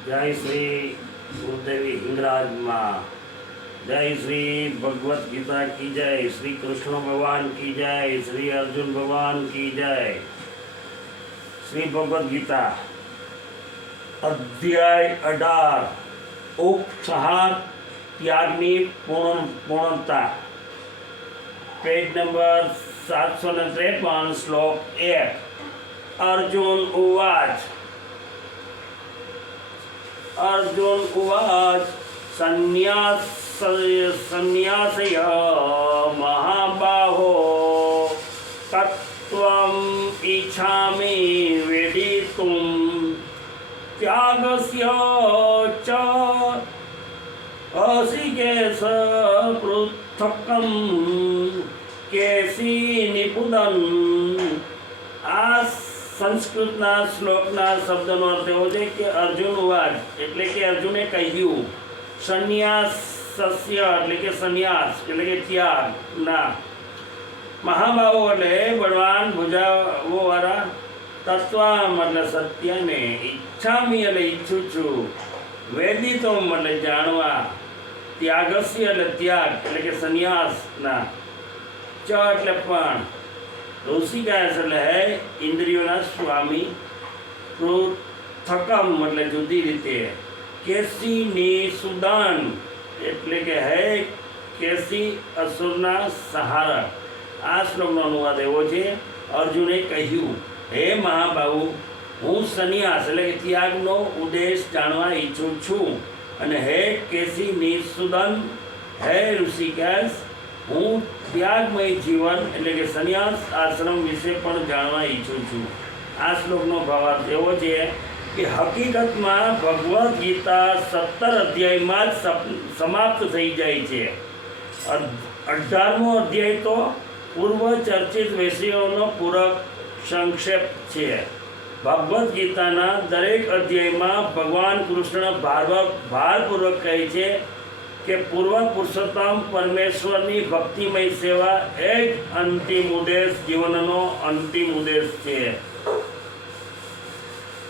જય શ્રી ગુરુદેવી હિંગરાજમાં જય શ્રી ભગવત ગીતા કી જય શ્રી કૃષ્ણ ભગવાન કી જય શ્રી અર્જુન ભગવાન કી જય શ્રી ભગવત ગીતા અધ્યાય અઢાર ઉપસહાર ત્યાગની પૂર્ણ પૂર્ણતા પેજ નંબર સાતસો ને ત્રેપન શ્લોક એક અર્જુન ઉવાચ અર્જુન ઉવાચ સંન્યાસ સંન્યાસય મહાબાહો તત્વમ ઈચ્છામિ વેદિતુમ ત્યાગસ્ય ચ અસિકેશ પૃથકમ કેસી નિપુદન આ સંસ્કૃતના શ્લોકના શબ્દનો અર્થ એવો છે કે અર્જુન વાદ એટલે કે અર્જુને કહ્યું સંન્યાસ સસ્ય એટલે કે સંન્યાસ, એટલે કે ત્યાગ, ના. મહાભાવો એટલે બળવાન ભુજાઓ વાળા તત્વમ એટલે સત્યને, ઈચ્છામી એટલે ઈચ્છું છું, વેદિતમ એટલે જાણવા, ત્યાગસ્ય એટલે ત્યાગ, એટલે કે સંન્યાસના ચ એટલે પણ ઋષિકાસ એટલે હે, ઇન્દ્રિયોના સ્વામી પૃથકમ એટલે જુદી રીતે. કેસી નિસુદાન એટલે કે હે, કેસી અસુરના સહારા. આ શ્લોકનો અનુવાદ એવો છે, અર્જુને કહ્યું, હે મહાબાહુ, હું સંન્યાસ એટલે કે ત્યાગનો ઉદ્દેશ જાણવા ઈચ્છું છું. અને હે કેસી નિસુદન હે ઋષિકેશ હું ત્યાગમય જીવન એટલે કે સંન્યાસ આશ્રમ વિશે પણ જાણવા ઈચ્છું છું. આ શ્લોકનો ભાવાર્થ એવો છે કે હકીકતમાં ભગવદ્ ગીતા સત્તર અધ્યાયમાં જ સમાપ્ત થઈ જાય છે. અઢારમો અધ્યાય તો પૂર્વ ચર્ચિત વિષયોનો પૂરક સંક્ષેપ છે. ભગવદ્ ગીતાના દરેક અધ્યાયમાં ભગવાન કૃષ્ણ ભાર ભારપૂર્વક કહે છે કે પૂર્વ પુરુષોત્તમ પરમેશ્વરની ભક્તિમય સેવા એ જ અંતિમ ઉદ્દેશ, જીવનનો અંતિમ ઉદ્દેશ છે.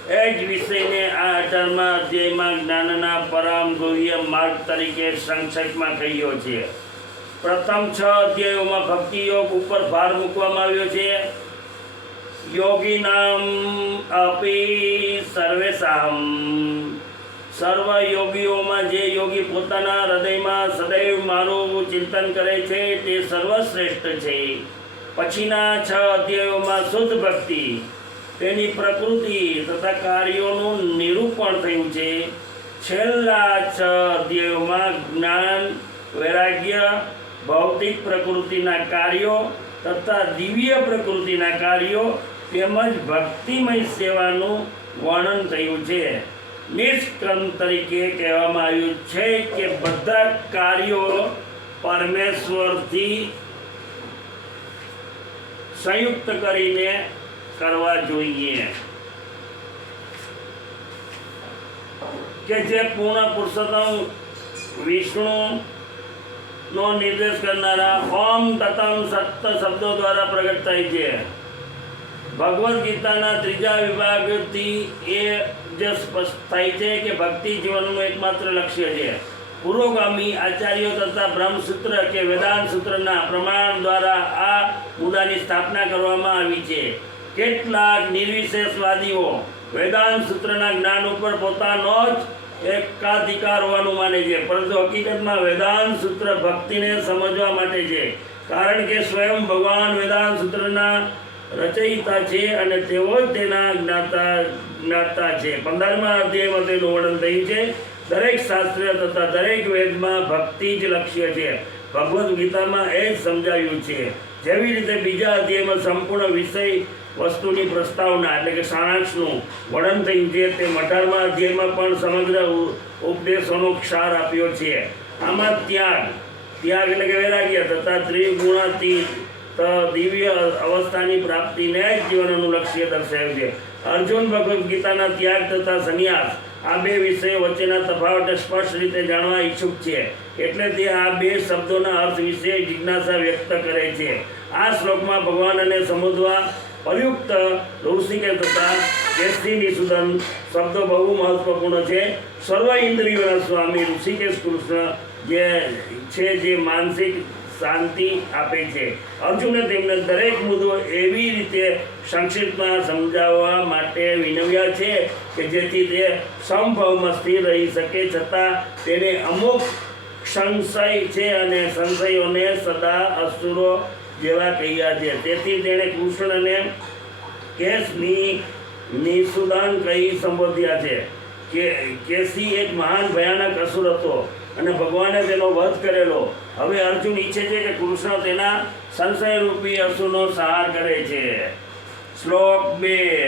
એ જ વિષયને આ અઢારમા અધ્યાયમાં જ્ઞાનના પરમ ગુહ્ય માર્ગ તરીકે સંક્ષેપમાં કહ્યો છે. પ્રથમ છ અધ્યાયોમાં ભક્તિ યોગ ઉપર ભાર મૂકવામાં આવ્યો છે. યોગીનામ અપી સર્વેશામ સર્વ યોગીઓમાં જે યોગી પોતાના હૃદયમાં સદૈવ મારું ચિંતન કરે છે તે સર્વશ્રેષ્ઠ છે. પછીના છ અધ્યાયોમાં શુદ્ધ ભક્તિ, તેની પ્રકૃતિ તથા કાર્યોનું નિરૂપણ થયું છે. છેલ્લા છ અધ્યાયોમાં જ્ઞાન, વૈરાગ્ય, ભૌતિક પ્રકૃતિના કાર્યો તથા દિવ્ય પ્રકૃતિના કાર્યો તેમજ ભક્તિમય સેવાનું વર્ણન થયું છે. નિષ્ક્રમ તરીકે કહેવામાં આવ્યું છે કે બધા કાર્યો પરમેશ્વરથી સંયુક્ત કરીને કરવા જોઈએ. કે જે પૂર્ણ પુરુષોત્તમ વિષ્ણુ નો નિર્દેશ કરનારા ઓમ તતમ સત્ય શબ્દો દ્વારા પ્રગટ થાય છે. ભગવદ્ ગીતાના ત્રીજા વિભાગથી એ જે સ્પષ્ટ થાય છે કે ભક્તિ જીવનનું એકમાત્ર લક્ષ્ય છે. પુરોગામી આચાર્યો તથા બ્રહ્મસૂત્ર કે વેદાંત સૂત્રના પ્રમાણ દ્વારા આ મુદ્દાની સ્થાપના કરવામાં આવી છે. કેટલાક નિર્વિશેષવાદીઓ વેદાંત સૂત્રના જ્ઞાન ઉપર પોતાનો જ એકાધિકાર હોવાનું માને છે. પરંતુ હકીકતમાં વેદાંત સૂત્ર ભક્તિને સમજવા માટે છે. કારણ કે સ્વયં ભગવાન વેદાંત સૂત્રના રચયિતા છે અને તેઓ જ તેના જ્ઞાતા જ્ઞાતા છે. પંદરમા અધ્યાયમાં તેનું વર્ણન થયું છે, દરેક શાસ્ત્ર તથા દરેક વેદમાં ભક્તિ જ લક્ષ્ય છે. ભગવદ્ ગીતામાં એ જ સમજાવ્યું છે. જેવી રીતે બીજા અધ્યાયમાં સંપૂર્ણ વિષય વસ્તુની પ્રસ્તાવના એટલે કે સારાંશનું વર્ણન થયું છે, તે અઢારમા અધ્યાયમાં પણ સમગ્ર ઉપદેશોનો ક્ષાર આપ્યો છે. આમાં ત્યાગ ત્યાગ એટલે કે વૈરાગ્ય તથા ત્રિગુણાતીત તો દિવ્ય અવસ્થાની પ્રાપ્તિને જ જીવનનું લક્ષ્ય દર્શાવ્યું છે. અર્જુન ભગવદ્ ગીતાના ત્યાગ તથા સંન્યાસ આ બે વિષયો વચ્ચેના તફાવત સ્પષ્ટ રીતે જાણવા ઈચ્છુક છે. એટલે તે આ બે શબ્દોના અર્થ વિશે જિજ્ઞાસા વ્યક્ત કરે છે. આ શ્લોકમાં ભગવાનને સમજવા પ્રયુક્ત ઋષિકે તથા કેસરી નિષુદન શબ્દો બહુ મહત્વપૂર્ણ છે. સર્વ ઇન્દ્રિયોના સ્વામી ઋષિકેશ કૃષ્ણ જે છે જે માનસિક શાંતિ આપે છે. અર્જુને તેમને દરેક મુદ્દો એવી રીતે સંક્ષિપ્તમાં સમજાવવા માટે વિનવ્યા છે કે જેથી તે સમભાવમાં સ્થિર રહી શકે, છતાં તેને અમુક સંશય છે અને સંશયોને સદા અસુરો જેવા કહ્યા છે. તેથી તેણે કૃષ્ણને કેસની નિસુદાન કહી સંબોધ્યા છે કે કેસી એક મહાન ભયાનક અસુર હતો. અને ભગવાને તેનો વધ કરેલો. હવે અર્જુન ઈચ્છે છે કે કૃષ્ણ તેના સંશયરૂપી અસુનો સહાર કરે છે. શ્લોક બે.